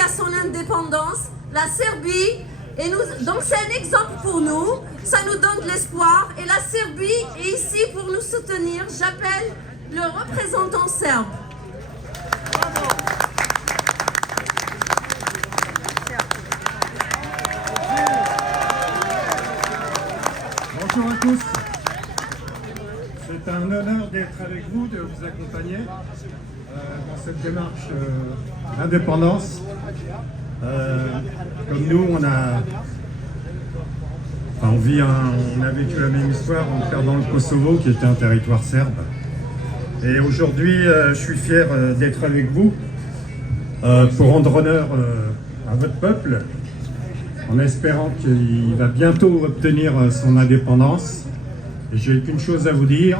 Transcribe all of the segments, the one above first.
à son indépendance, la Serbie, donc c'est un exemple pour nous, ça nous donne de l'espoir et la Serbie est ici pour nous soutenir. J'appelle le représentant serbe. Bonjour à tous. C'est un honneur d'être avec vous, de vous accompagner dans cette démarche d'indépendance. Comme nous, on a vécu la même histoire en perdant le Kosovo, qui était un territoire serbe. Et aujourd'hui, je suis fier d'être avec vous pour rendre honneur à votre peuple, en espérant qu'il va bientôt obtenir son indépendance. Et j'ai qu'une chose à vous dire,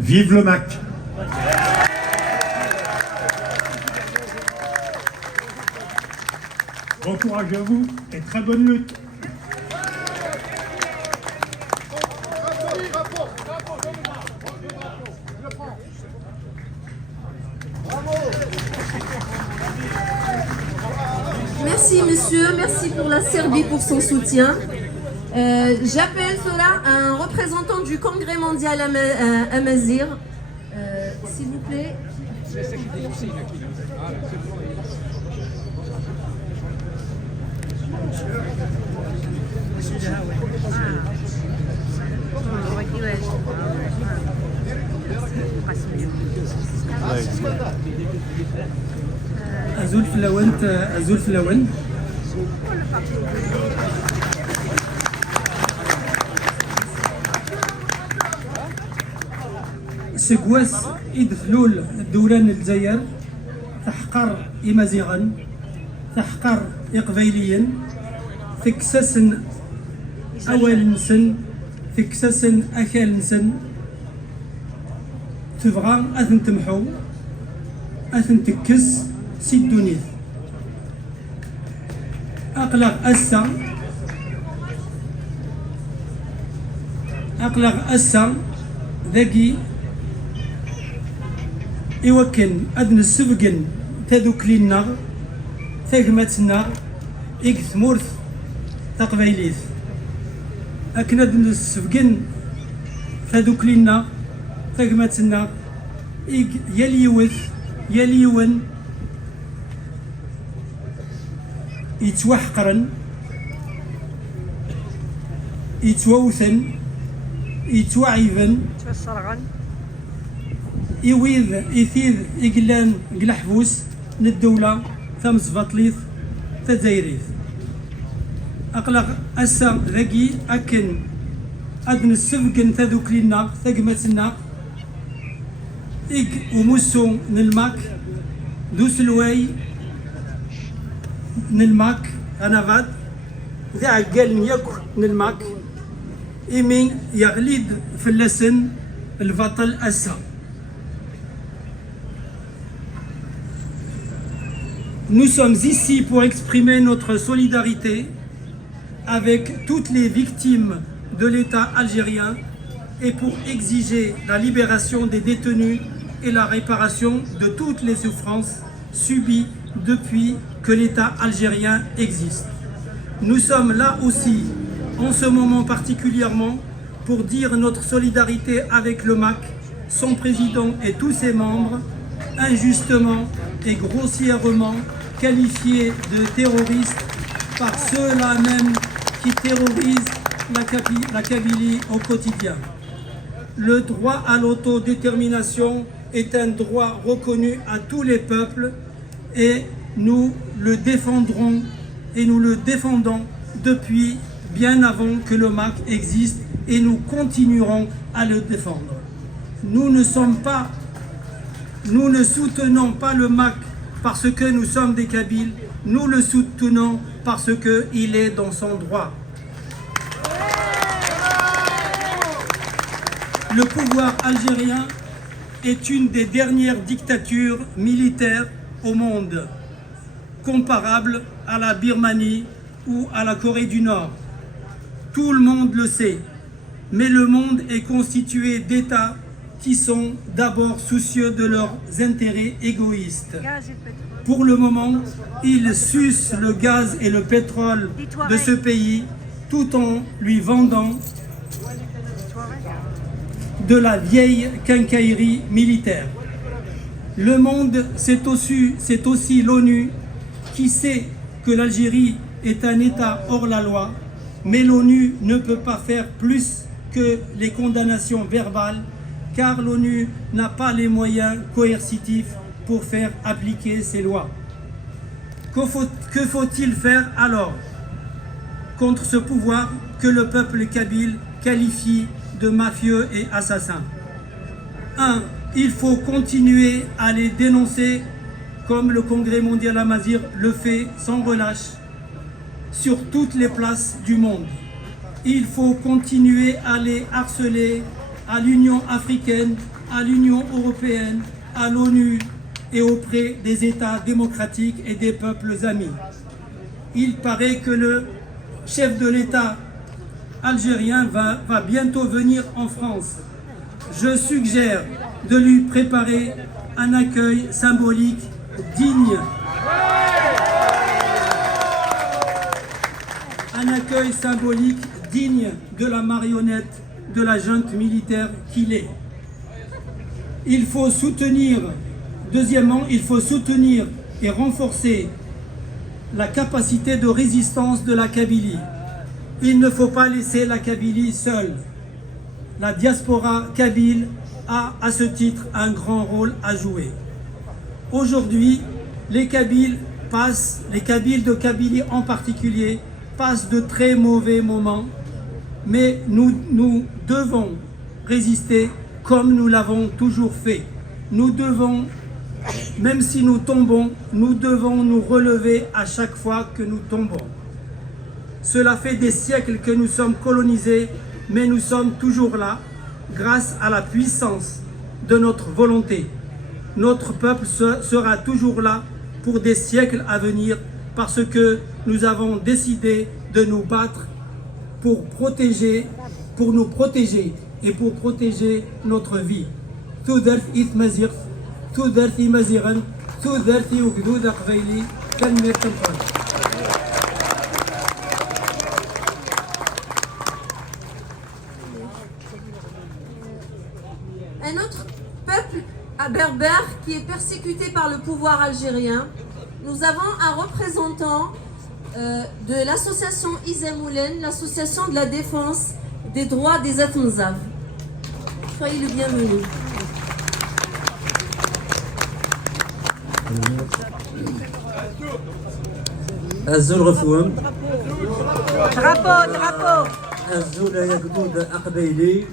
vive le MAC! Bon courage à vous et très bonne lutte! Merci monsieur, merci pour la Serbie pour son soutien. J'appelle cela un représentant du Congrès mondial Amazigh, s'il vous plaît. أزول في الأوان أزول في الأوان سكواس إدخلول الدوران الجزائر تحقر إمازيغا تحقر إقبيليا تكسسن أول نسن تكسسن أكال نسن تبغى أثن تمحو أثن تكس سيدونيث أقلق أسا ذاكي إوكن أدن السبقن تذوك لنا ثقمتنا إكثمورث تقبيليث أكن أدن السبقن تذوك لنا ثقمتنا يليون يتوحقرن يتووثن يتوعيفن يويذ يثيذ إقلان قلحفوس للدولة ثمس بطليث تزايريث أقلق أسا ذاكي أكن أدن السفقن تذوك لنا ثقمتنا إيك وموسو نلماك دوس الواي نلماك أنا فاد ذا عقال ياكو نلماك إيمين يغليد في اللسن البطل أسا. Nous sommes ici pour exprimer notre solidarité avec toutes les victimes de l'État algérien et pour exiger la libération des détenus et la réparation de toutes les souffrances subies depuis que l'État algérien existe. Nous sommes là aussi, en ce moment particulièrement, pour dire notre solidarité avec le MAC, son président et tous ses membres, injustement et grossièrement qualifiés de terroristes par ceux-là même qui terrorisent la Kabylie au quotidien. Le droit à l'autodétermination est un droit reconnu à tous les peuples et nous le défendrons et nous le défendons depuis bien avant que le MAC existe et nous continuerons à le défendre. Nous ne soutenons pas le MAC parce que nous sommes des Kabyles, nous le soutenons parce qu'il est dans son droit. Le pouvoir algérien est une des dernières dictatures militaires au monde, comparable à la Birmanie ou à la Corée du Nord. Tout le monde le sait, mais le monde est constitué d'États qui sont d'abord soucieux de leurs intérêts égoïstes. Pour le moment, ils sucent le gaz et le pétrole de ce pays tout en lui vendant de la vieille quincaillerie militaire. Le monde, c'est aussi l'ONU qui sait que l'Algérie est un État hors la loi, mais l'ONU ne peut pas faire plus que les condamnations verbales, car l'ONU n'a pas les moyens coercitifs pour faire appliquer ses lois. Que faut-il faire alors contre ce pouvoir que le peuple kabyle qualifie de mafieux et assassin? 1. Il faut continuer à les dénoncer comme le Congrès mondial Amazigh le fait sans relâche sur toutes les places du monde. Il faut continuer à les harceler à l'Union africaine, à l'Union européenne, à l'ONU et auprès des États démocratiques et des peuples amis. Il paraît que le chef de l'État algérien va bientôt venir en France. Je suggère de lui préparer un accueil symbolique digne. Un accueil symbolique digne de la marionnette de la junte militaire qu'il est. Il faut soutenir, deuxièmement, il faut soutenir et renforcer la capacité de résistance de la Kabylie. Il ne faut pas laisser la Kabylie seule. La diaspora kabyle a à ce titre un grand rôle à jouer. Aujourd'hui, les Kabyles de Kabylie en particulier, passent de très mauvais moments, mais nous devons résister comme nous l'avons toujours fait. Nous devons, même si nous tombons, nous devons nous relever à chaque fois que nous tombons. Cela fait des siècles que nous sommes colonisés, mais nous sommes toujours là grâce à la puissance de notre volonté. Notre peuple sera toujours là pour des siècles à venir parce que nous avons décidé de nous battre pour nous protéger et pour protéger notre vie. تودرت إث مزيغ تودرتي مزيغا تودرتي وجدود قبيلي كان ميرتم خالص. Un autre peuple berbère qui est persécuté par le pouvoir algérien. Nous avons un représentant de l'association Izemoulen, l'association de la défense des droits des Atmzav. Soyez le bienvenu. الزول غفوم درابو الزول يقدود أقبيلي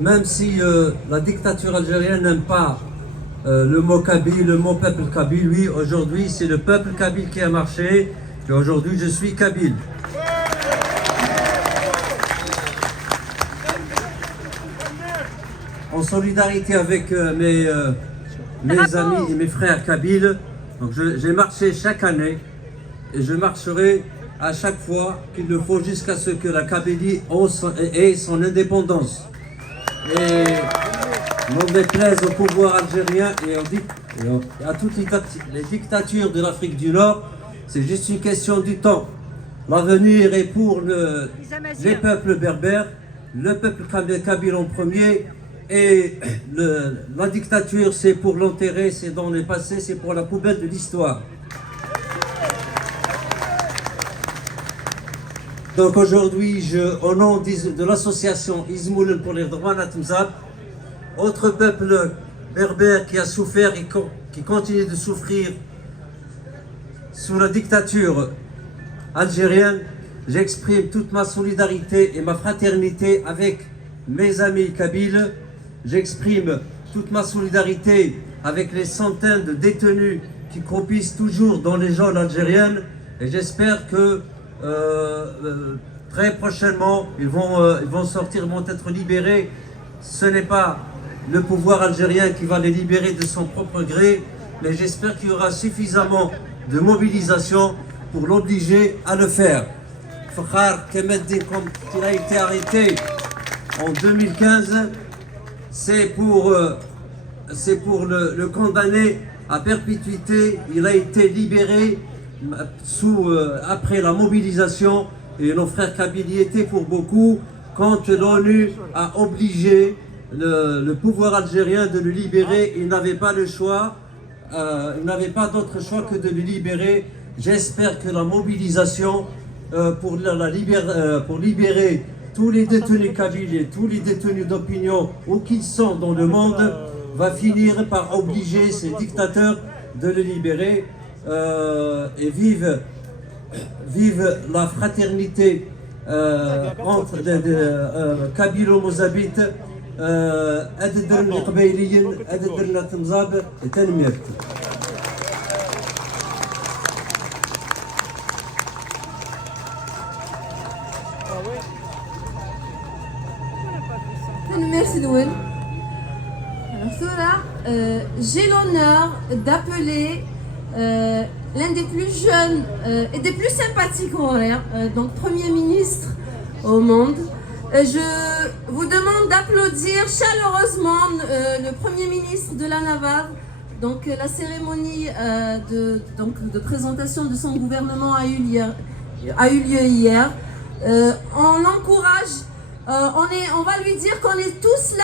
même si la dictature algérienne n'aime pas le mot kabyle, le mot peuple kabyle, oui, aujourd'hui c'est le peuple kabyle qui a marché et aujourd'hui je suis kabyle. En solidarité avec mes amis et mes frères kabyles, donc j'ai marché chaque année et je marcherai à chaque fois qu'il le faut jusqu'à ce que la Kabylie ait son indépendance. Et n'en déplaise au pouvoir algérien et à toutes les dictatures de l'Afrique du Nord, c'est juste une question du temps. L'avenir est pour les peuples berbères, le peuple kabyle en premier, et la dictature c'est pour l'enterrer, c'est dans le passé, c'est pour la poubelle de l'histoire. Donc aujourd'hui, au nom de l'association Izemoulen pour les droits Atmzav, autre peuple berbère qui a souffert et qui continue de souffrir sous la dictature algérienne, j'exprime toute ma solidarité et ma fraternité avec mes amis kabyles. J'exprime toute ma solidarité avec les centaines de détenus qui croupissent toujours dans les geôles algériennes et j'espère que très prochainement ils vont sortir, vont être libérés. Ce n'est pas le pouvoir algérien qui va les libérer de son propre gré, mais j'espère qu'il y aura suffisamment de mobilisation pour l'obliger à le faire. Fakhar Kemeddin, comme il a été arrêté en 2015, c'est pour le condamner à perpétuité. Il a été libéré après la mobilisation, et nos frères kabyles y étaient pour beaucoup, quand l'ONU a obligé le pouvoir algérien de le libérer. Il n'avait pas le choix, il n'avait pas d'autre choix que de le libérer. J'espère que la mobilisation pour libérer tous les détenus kabyles et tous les détenus d'opinion, où qu'ils sont dans le monde, va finir par obliger ces dictateurs de le libérer. Et vive la fraternité entre Kabylo-Mozabites. Merci Louel. Alors Sora, j'ai l'honneur d'appeler l'un des plus jeunes et des plus sympathiques donc Premier ministre au monde. Je vous demande d'applaudir chaleureusement le Premier ministre de la Navarre. Donc la cérémonie de présentation de son gouvernement a eu lieu hier. On l'encourage, on va lui dire qu'on est tous là.